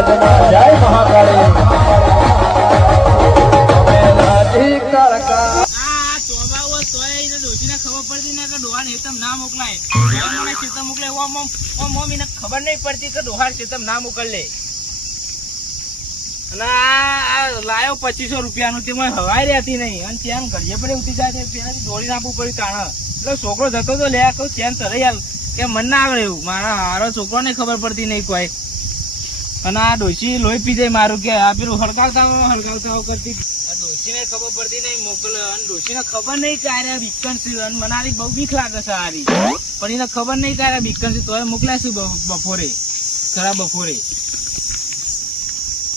રાજમાં જય મહાકાળી રાજી કાળકા આ ચોબાવો તોય એને દોશીને ખબર પડતી ને કે ડોહાન હેતમ ના મોકલાય ડોહાને હેતમ મોકલે ઓમ એને ખબર નહીં પડતી કે ડોહાન હેતમ ના મોકલે અને આ લાયો 2500 રૂપિયાનું તે મને હવાઈ રહેતી નહીં અને ત્યાં ઘડીએ પડે ઉઠી જાય તેનાથી દોડી નાખવું પડ્યું તાણ એટલે છોકરો જતો તો લે કહું ચેન તરે યાર કે મન ના આવે એવું મારા હારો છોકરોને ખબર પડતી નહીં કોઈ અને આ ડોશી લોહી પી જાય મારું કે આ પેલું હળકાવતા કરતી ડોશીને ખબર પડતી નહીં મોકલે અને ડોશીને ખબર નહીં ક્યારે બીકનસી અને મનાલી બહુ બીક લાગે છે હારી પણ એને ખબર નહીં ક્યારે બીકનસી તોય મોકલાશું બપોરે ખરા બપોરે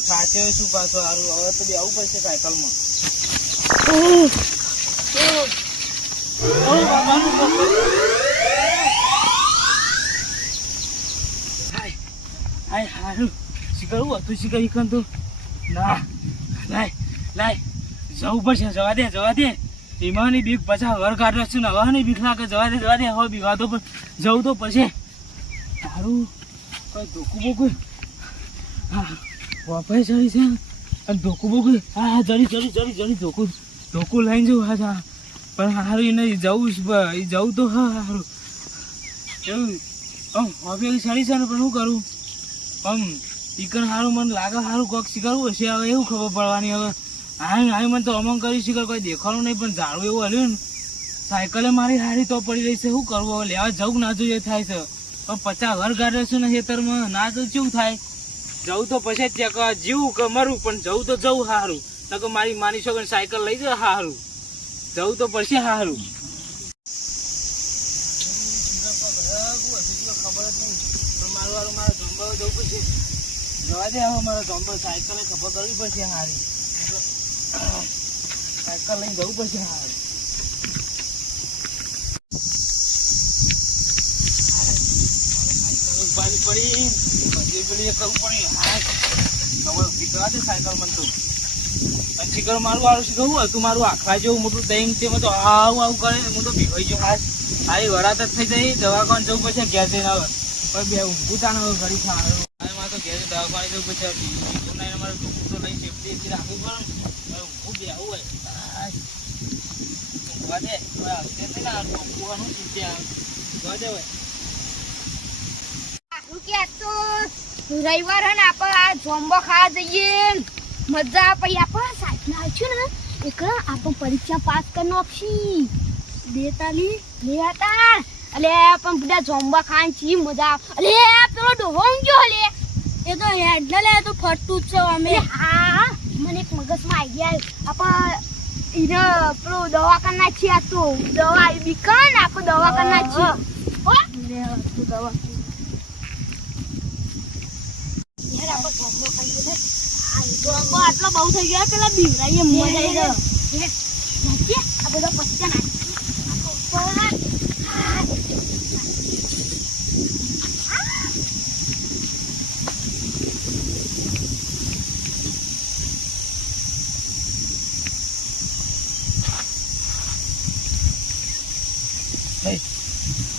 સાચે શું પાછો સારું હવે તો બી આવવું પડશે સાયકલમાં હારું શીખવું હતું શીખવું તો ના લાય જવું પડશે જવા દે એમાંની બીક પાછા ઘર કાઢે છે ને હવાની બીક લાગે જવા દે હવે બીવાતો પણ જવું તો પછી સારું કઈ ધોકું બોકું હા વાપરે ચડી છે અને ધોકું બોકું હા જડી ધોકું લઈને જવું હા પણ સારું એને જવું તો હા સારું એવું હવે ચડી છે ને પણ શું કરું ચિકન સારું મને લાગે સારું કોક શીખવું હશે હવે એવું ખબર પડવાની હવે હા મને તો અમંગ કરી શીખર કોઈ દેખાડું નહીં પણ ઝાડું એવું હલ્યું ને સાયકલે મારી હારી તો પડી રહી છે શું કરવું હવે લેવા જવું ના જોઈએ થાય છે પણ 50 ઘર ગાડે છે ને ખેતરમાં ના તો શું થાય જવું તો પછી ચેક જીવું કે મરું પણ જવું તો જવું સારું નકર મારી માની છોકરી સાયકલ લઈ જાય સારું જવું તો પડશે સારું ખબર જ નહીં પણ મારું મારા ધંબા જવું પડશે જવા દે હવે મારા ધંબા સાયકલ ખબર કરવી પડશે સારી સાયકલ લઈને જવું પડશે સારું પડી પછી પેલી કરવું પડે હા હવે શીખવા દે સાયકલ મને તો અને શીખર મારું આવું શીખવું હતું મારું આખલા જેવું મોટું દહીં તેમાં તો આવું કરે હું તો ભીવાઈ ગયો ખાસ સારી વરાત જ થઈ જાય દવાખાને જવું પછી ઘેર જઈને આવે પણ બે ઊંઘું તાને હવે ઘડી ખાવાનું મારે તો ઘેર દવાખાને જવું પછી મારે ઊંઘું તો લઈ સેફટી રાખવું પડે ને ઊંઘું બે આવું હોય ઊંઘવા દે અત્યારે ને ઊંઘવાનું ઊંઘવા દે હોય રવિવાર હે ને આપણે આ જોમ્બો ખાવા જઈએ મજા પછી આપણે સાઈડમાં આવશું ને એકલા આપણે પરીક્ષા પાસ કરી નાખશી બેતાલી લેતા અલે પણ બધા જોમ્બા ખાવાની છી મજા અલે પેલો ડોહોંગ જો લે એ તો હેડ લે તો ફટતું જ છે અમે હા મને એક મગજમાં આઈડિયા આપણે એને પેલો દવા કરી નાખી આ તો દવા બીકન આપણે દવા કરી નાખી હો લે તું દવા આટલો બહુ થઈ ગયો પેલા બીવરાઈએ મજા આવી ગયો આ બધો પચ્ચા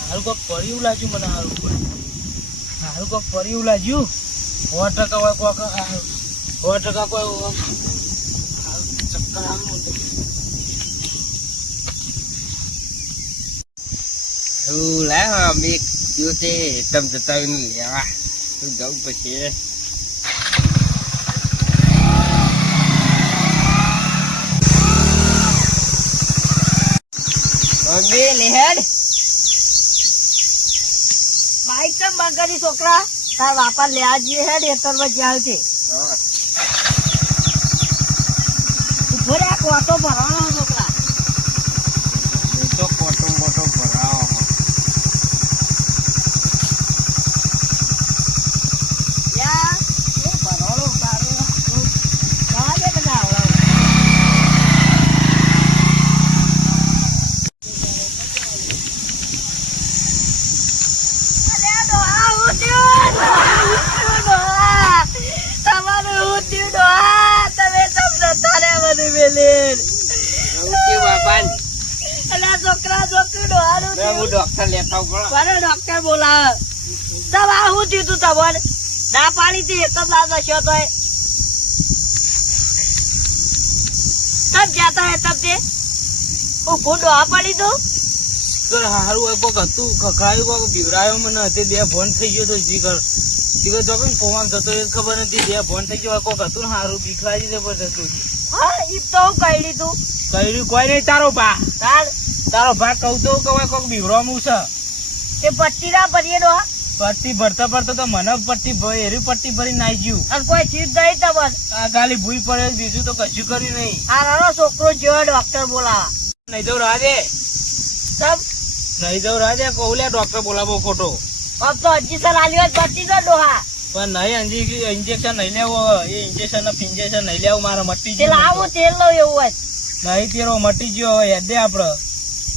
હારું કોક પડ્યું લાગ્યું મને હારું કોક પડ્યું લાગ્યું 100% હોય કોક 100% કોઈ ચક્કર આવ્યું લાવ અમે એક દિવસે તમ જતા લેવા તો જવું પછી બાઈક કેમ બંધ કરી છોકરા તાર વાપર લેવા જઈએ હેડ એતરમાં જ્યાં છે ઉભો રે કોટો ભરવાનો છોકરા તો કોટો મોટો ભરાવો યા એ ભરવાનો તારો કા દે બધા આવડા ડોક્ટર લેતા ડોક્ટર બોલાવે તબ આવું થયું તું તમારે ના પાડી હતી એક જ લાદો છો તો તબ જાતા હે તબ દે ઓ ફોટો આ પાડી દો હારું હોય કોક હતું ખખડાયું કોક બીવરાયો મને તે બે ફોન થઈ ગયો તો જીગર જીગર ચોકન પોવામ જતો એ ખબર નથી બે ફોન થઈ ગયો કોક હતું ને હારું બીક લાગી જબરદસ્ત હા ઈ તો કઈ લીધું કર્યું કોઈ નહીં તારો ભા તારો ભા કહું તો કે કોક બીવરામું છે તે પટ્ટી ના ભરીએ ડો પટ્ટી ભરતા ભરતા તો મને પટ્ટી એરી પટ્ટી ભરી નાઈ ગયું અને કોઈ ચીજ નહીં તો બસ આ ગાલી ભૂઈ પડે બીજું તો કશું કર્યું નહીં આ નાનો છોકરો જેવો ડોક્ટર બોલાવા નહીં જવું રાજે તબ નહીં જવું રાજે કહું લે ડોક્ટર બોલાવો ખોટો अब तो इंजेक्शन आली होत बत्ती तो डोहा પણ નહીં ઇન્જેક્શન નહીં લેવું એ ઇન્જેક્શન ફિન્જેક્શન નહીં લેવું મારે મટી तेल ગયું आवो तेल लो એવું હોય નહીં તેરો મટી ગયો હવે યાદ દે આપડે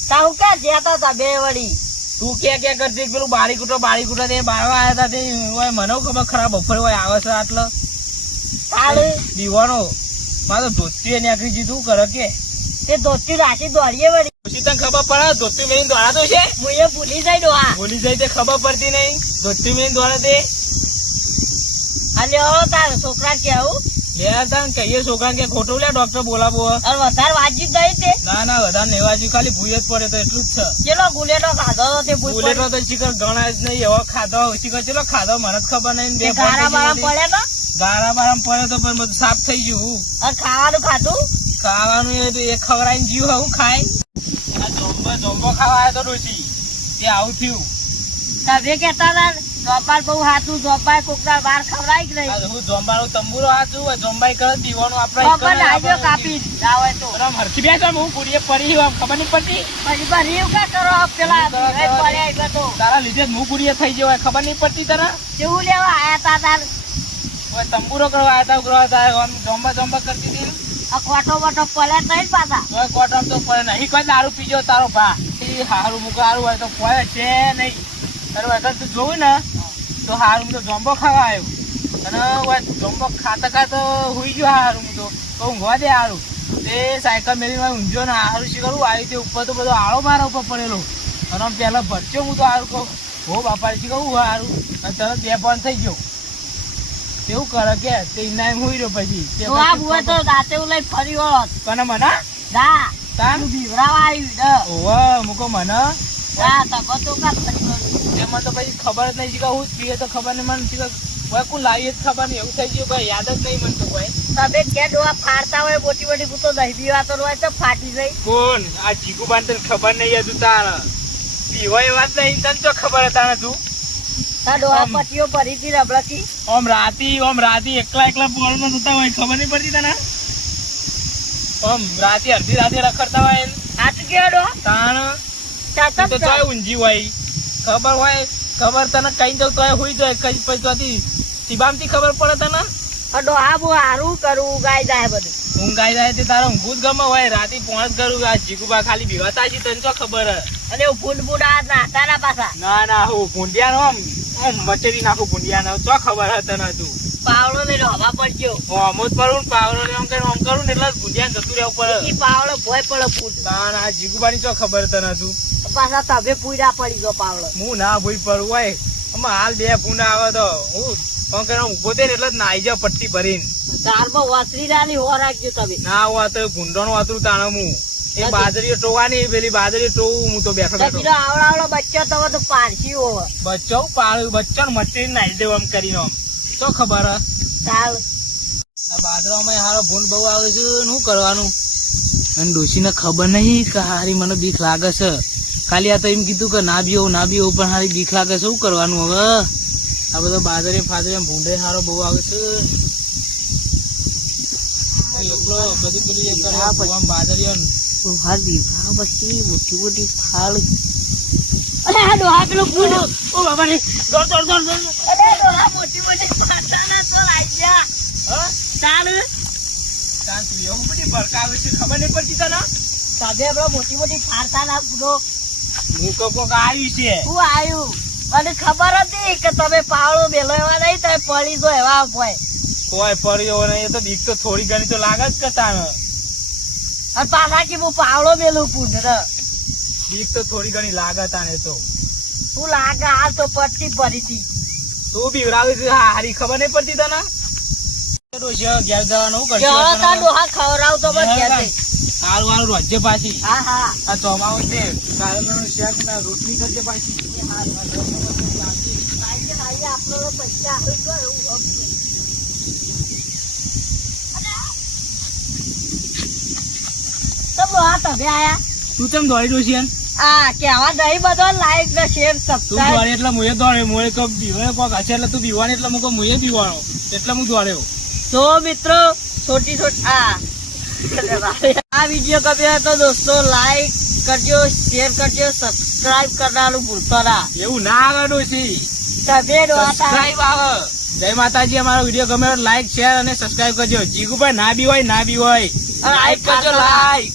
તાઉ કે જેતા તા બે વડી તું ક્યાં કરતી પેલું બારી કુટો તે બારવા આવ્યા હતા તે હોય મને ખબર ખરાબ બપોરે હોય આવે છે આટલો તાળ દીવાનો મારે તો ધોતી નાખી દીધું કરે કે તે ધોતી રાખી દોડીએ વડી પછી તને ખબર પડે ધોતી મેં દોડાતો છે હું એ ભૂલી જાય ડોહા ભૂલી જાય તે ખબર પડતી નહીં ધોતી મેં દોડે તે અને ઓ તાર છોકરા કેવું લે તને કહીએ છોકરા કે ખોટું લે ડોક્ટર બોલાવો અને વધારે વાજી દઈ તે ના વધારે નહીં વાંચ્યું ખાલી ભૂય જ પડે તો એટલું જ છે ચલો ગુલેટો ખાધો તો તે ભૂલ બુલેટો તો શીખર ગણા જ નહીં એવો ખાધો શીખર ચલો ખાધો મને જ ખબર નહીં બે ગારા બારા પડે તો ગારા બારા પડે તો પણ બધું સાફ થઈ ગયું અને ખાવાનું ખાધું ખાવાનું એ ખવડાવીને જીવ હું ખાય આ જોંબો ખાવા આવ્યો તો ડોશી તે આવું થયું તમે કેતા હતા જોપાલ બહુ હાથું જોપાલ કોકના બાર ખવડાય કે નહીં હું જોંબાનું તંબુરો હાચું જોંબાઈ કરે દીવાનું ખબર આજો કાપી જાવે તો હરખી બે હું કુડીએ પડી ખબર નહીં પડતી પછી બા રીવ કા કરો પેલા પડ્યા તો તારા લીધે જ હું કુડીએ થઈ જવાય ખબર નહીં પડતી તને કેવું લેવા આયા તા તાર તંબુરો કરવા આવ્યા હતા જોંબા કરતી હતી આ કોટો બોટો પડ્યા તઈ પાછા કોઈ કોટમ તો પડે નહીં કોઈ દારૂ પીજો તારો ભા હારું મૂકો હારું હોય તો કોઈ છે નહીં તારું અગર તું જોયું ને તો હારું તો જોંબો ખાવા આવ્યો અને જોંબો ખાતા હુઈ ગયો હારું તો ઊંઘવા દે હારું તે સાયકલ મેળવી ઊંઝો ને હારું શી કરું આવી તે ઉપર તો બધો આળો મારા ઉપર પડેલો અને આમ પહેલા ભરચ્યો હું તો હારું કહું હો બાપા શી કહું હારું અને તરત બે બંધ થઈ ગયો તેવું કરે કે તે ઇનામ હોઈ રહ્યો પછી તો આ બુઆ તો દાતે લઈ ફરી વળો કોને મને દા તાન બીવરાવા આવ્યું દ ઓવા મુકો મને દા તકો તો કા ફરી વળો એમાં તો પછી ખબર જ નહીં કે હું પીએ તો ખબર નહીં મને કોઈ કોણ લાવીએ જ ખબર નહીં એવું થઈ ગયું ભાઈ યાદ જ નહીં મને તો કોઈ તમે કે ડોવા ફાડતા હોય મોટી મોટી પૂતો દહીં પીવાતો હોય તો ફાટી જાય કોણ આ જીગુબાન તને ખબર નહીં હતું તારે પીવાય વાત નહીં તને તો ખબર હતા ને તું તા ડોવા પટીઓ ભરી હતી રબળકી ઓમ રાતી એકલા બોલમાં જતા હોય ખબર નહીં પડતી તને ઓમ રાતે અડધી રાતે રખડતા હોય આટલું કેવા ડો તાણ તું તો તોય ઊંઝી હોય ખબર તને કઈ જવું તોય હોઈ જાય કઈ પછી સીબામથી ખબર પડે તને ડોહા બહુ હારું કરવું ગાય જાય બધું ઊંઘાઈ જાય તે તારો ઊંઘું જ ગમે હોય રાતે પોણ કરું આ જીગુબા ખાલી બીવાતા છે તને તો ખબર અને હું ફૂડ ફૂડ આ નાતા ના પાછા ના હું ભૂંડિયા આમ મચેરી નાખું ભૂંડિયા તો ખબર હે તને તું પાવડો લઈને હવા પડજો આમ જ પડું પાવડો આમ કરું ને એટલે ભૂંડિયા જતું રહેવું પડે ઈ પાવડો ભોય પડે ફૂડ તાણ આ જીગુબાની તો ખબર તને તું પાછા તબે પૂરા પડી ગયો પાવડો હું ના ભૂઈ પડું હોય આમાં હાલ બે ભૂંડા આવે તો હું ઉભો થઈને એટલે જ નાઈ જાવ પટ્ટી ભરીને દાળમાં વાસરી રાની હો રાખજો તમે ના હોય તો ભૂંડોનું વાતરું તાણ હું એ બાજરી ટોવાની પેલી બાજરી ટોવું હું તો બેઠો પેલો આવડો બચ્ચો તો તો પારસી હોવે બચ્ચો પાડ્યું બચ્ચો મચરી નાઈ દેવું આમ કરીને આમ તો ખબર હે ચાલ આ બાજરામાં હારો ભૂંડ બહુ આવે છે શું કરવાનું અને ડોશીને ખબર નહીં કે હારી મને બીક લાગે છે ખાલી આ તો એમ કીધું કે ના બી હોવું પણ હારી બીક લાગે છે શું કરવાનું હવે આ બધો બાજરી ફાજરી ભૂંડે હારો બહુ આવે છે બધું પેલું બાજરી પછી મોટી મોટી ફાળ અરે આ ડોહા પેલો ફૂડ ઓ બાબા રે દોડ અરે ડોહા મોટી મોટી ફાટાના તો લાઈ ગયા હા ચાલ તાન તું એવું બધી ભડકાવે છે ખબર નહીં પડતી તને સાબે આપણો મોટી મોટી ફાટાના પૂરો હું કોક આવ્યું છે હું આવ્યું મને ખબર હતી કે તમે પાવડો મેલો એવા નહીં તમે પડી જો એવા હોય કોઈ પડ્યો નહીં એ તો બીક તો થોડી ઘણી તો લાગે જ કરતા ને અને પાછા કે હું પાવડો મેલું પૂંડ બીક તો થોડી ઘણી લાગે તાને તો શું લાગે હાલ તો પટ્ટી ભરી હતી તું બીવરાવે છે હારી ખબર નહીં પડતી તને ડોશી ઘેર જવાનું શું કરશે જો તાર ડોહા ખવડાવ તો બસ ઘેર જઈ. સારું વાળું રોજે પાછી હા હા આ ચોમાવું છે કારેલાનું શાક ને રોટલી કરજે પાછી આપણો પૈસા આપી દો એવું હશે. તો ડોહા તમે આયા તું ચમ દોડી ડોશી એમ આ કેવા દહીં બધો લાઈક ને શેર તું સબસ્ક્રાઇબ. દોડે એટલે મુએ દોડે મુએ તો બીવે કોક હશે એટલે તું બીવાની એટલે મુકો મુએ બીવાનો એટલે હું દોડ્યો તો મિત્રો છોટી આ વિડીયો ગમ્યો હોય તો દોસ્તો લાઈક કરજો શેર કરજો સબસ્ક્રાઇબ કરવાનું ભૂલતો ના. એવું ના આવે ડોશી તમે ડોહા સબસ્ક્રાઇબ આવે જય માતાજી અમારો વિડીયો ગમે લાઈક શેર અને સબસ્ક્રાઇબ કરજો જીગુભાઈ ના બી હોય લાઈક કરજો લાઈક